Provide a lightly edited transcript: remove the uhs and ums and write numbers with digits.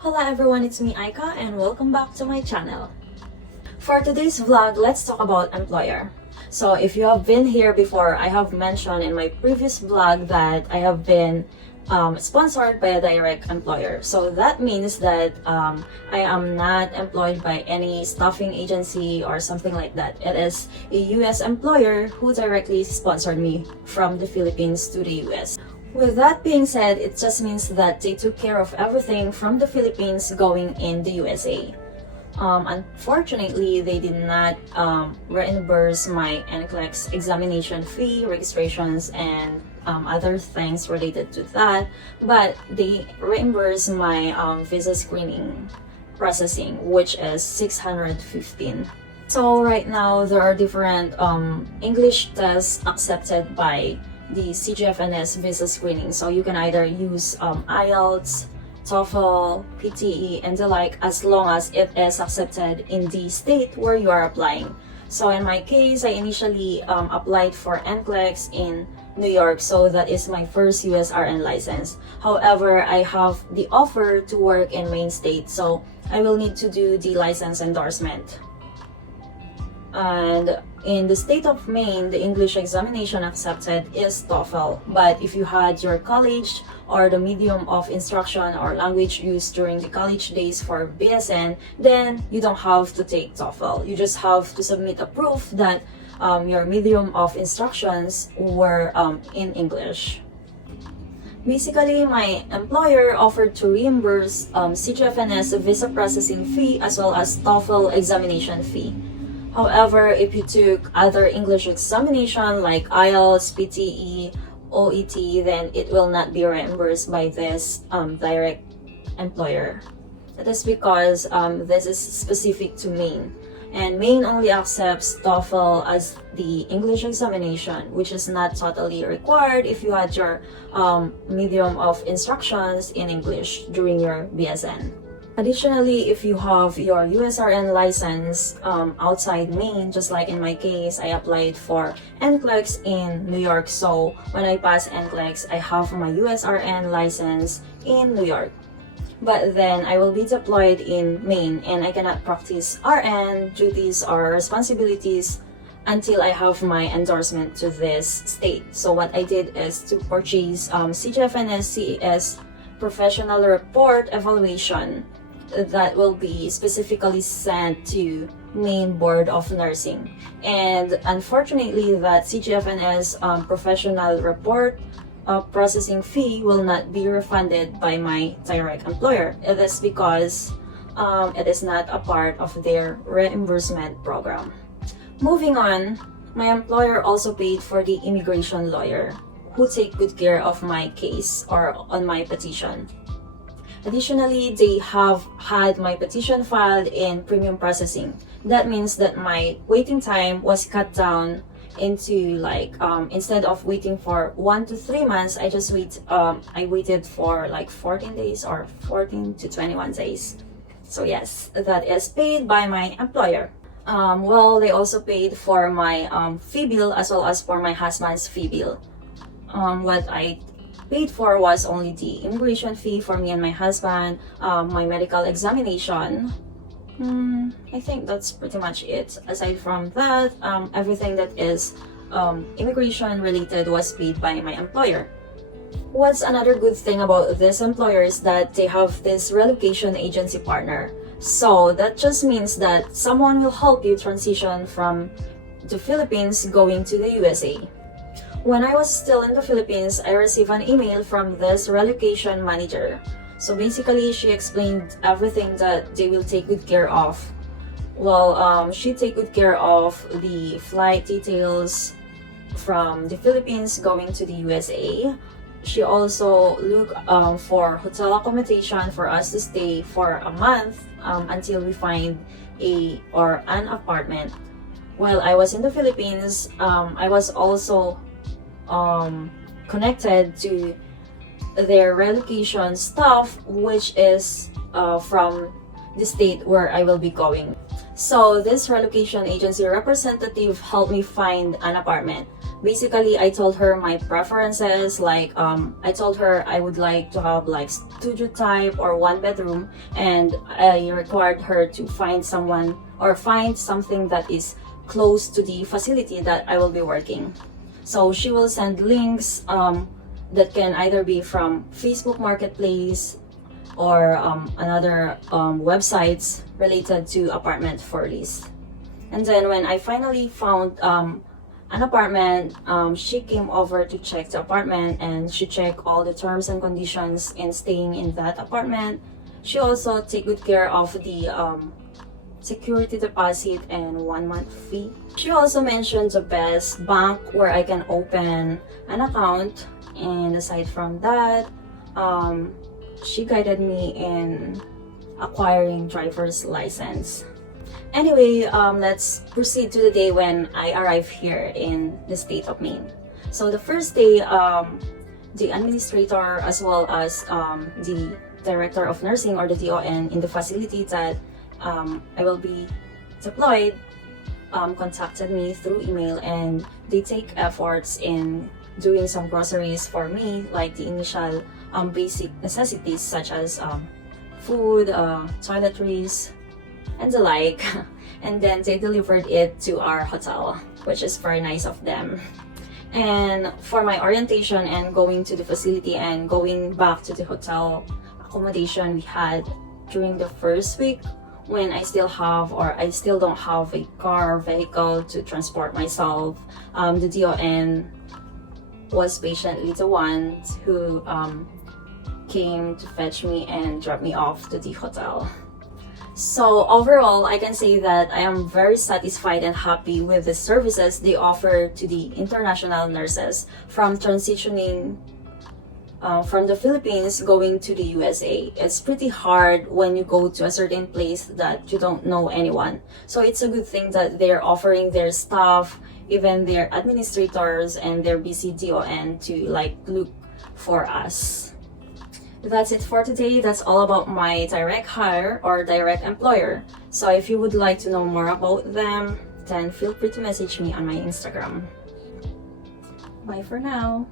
Hello everyone, it's me Aika and welcome back to my channel. For today's vlog, let's talk about employer. So if you have been here before, I have mentioned in my previous vlog that I have been sponsored by a direct employer. So that means that I am not employed by any staffing agency or something like that. It is a US employer who directly sponsored me from the Philippines to the US. With that being said, it just means that they took care of everything from the Philippines going in the USA. Unfortunately, they did not reimburse my NCLEX examination fee, registrations, and other things related to that, but they reimbursed my visa screening processing, which is $615. So right now, there are different English tests accepted by the CGFNS visa screening. So you can either use IELTS, TOEFL, PTE, and the like, as long as it is accepted in the state where you are applying. So in my case, I initially applied for NCLEX in New York, so that is my first USRN license. However, I have the offer to work in Maine state, so I will need to do the license endorsement. And in the state of Maine, the English examination accepted is TOEFL. But if you had your college or the medium of instruction or language used during the college days for BSN, then you don't have to take TOEFL. You just have to submit a proof that your medium of instructions were in English. Basically, my employer offered to reimburse CGFNS visa processing fee as well as TOEFL examination fee. However, if you took other English examination like IELTS, PTE, OET, then it will not be reimbursed by this direct employer. That is because this is specific to Maine. And Maine only accepts TOEFL as the English examination, which is not totally required if you had your medium of instructions in English during your BSN. Additionally, if you have your USRN license outside Maine, just like in my case, I applied for NCLEX in New York. So when I pass NCLEX, I have my USRN license in New York. But then I will be deployed in Maine and I cannot practice RN duties or responsibilities until I have my endorsement to this state. So what I did is to purchase CGFNS CES Professional Report Evaluation that will be specifically sent to Maine Board of Nursing. And unfortunately, that CGFNS Professional Report processing fee will not be refunded by my direct employer. It is because it is not a part of their reimbursement program. Moving on, my employer also paid for the immigration lawyer who take good care of my case or on my petition. Additionally, they have had my petition filed in premium processing. That means that my waiting time was cut down into like instead of waiting for 1 to 3 months, I waited for like 14 days or 14 to 21 days. So yes, that is paid by my employer. Well, they also paid for my fee bill as well as for my husband's fee bill. What I paid for was only the immigration fee for me and my husband, my medical examination. I think that's pretty much it. Aside from that, everything that is immigration related was paid by my employer. What's another good thing about this employer is that they have this relocation agency partner. So that just means that someone will help you transition from the Philippines going to the USA. When I was still in the Philippines, I received an email from this relocation manager. So basically, she explained everything that they will take good care of. Well, she take good care of the flight details from the Philippines going to the USA. She also looked for hotel accommodation for us to stay for a month until we find an apartment. While I was in the Philippines, I was also connected to their relocation staff, which is from the state where I will be going. So this relocation agency representative helped me find an apartment. Basically, I told her my preferences, like I told her I would like to have like studio type or 1 bedroom, and I required her to find someone or find something that is close to the facility that I will be working. So she will send links that can either be from Facebook Marketplace or another websites related to apartment for lease. And then when I finally found an apartment, she came over to check the apartment, and she checked all the terms and conditions in staying in that apartment. She also take good care of the security deposit and 1 month fee. She also mentioned the best bank where I can open an account, and aside from that, she guided me in acquiring driver's license. Anyway, let's proceed to the day when I arrived here in the state of Maine. So the first day, the administrator as well as the director of nursing or the DON in the facility that I will be deployed contacted me through email, and they take efforts in doing some groceries for me, like the initial basic necessities such as food, toiletries, and the like. And then they delivered it to our hotel, which is very nice of them. And for my orientation and going to the facility and going back to the hotel accommodation we had during the first week, when I still don't have a car or vehicle to transport myself, the DON was patiently the one who came to fetch me and drop me off to the hotel. So overall, I can say that I am very satisfied and happy with the services they offer to the international nurses from transitioning from the Philippines going to the USA. It's pretty hard when you go to a certain place that you don't know anyone. So it's a good thing that they're offering their staff, even their administrators and their busy DON to like look for us. That's it for today. That's all about my direct hire or direct employer. So if you would like to know more about them, then feel free to message me on my Instagram. Bye for now.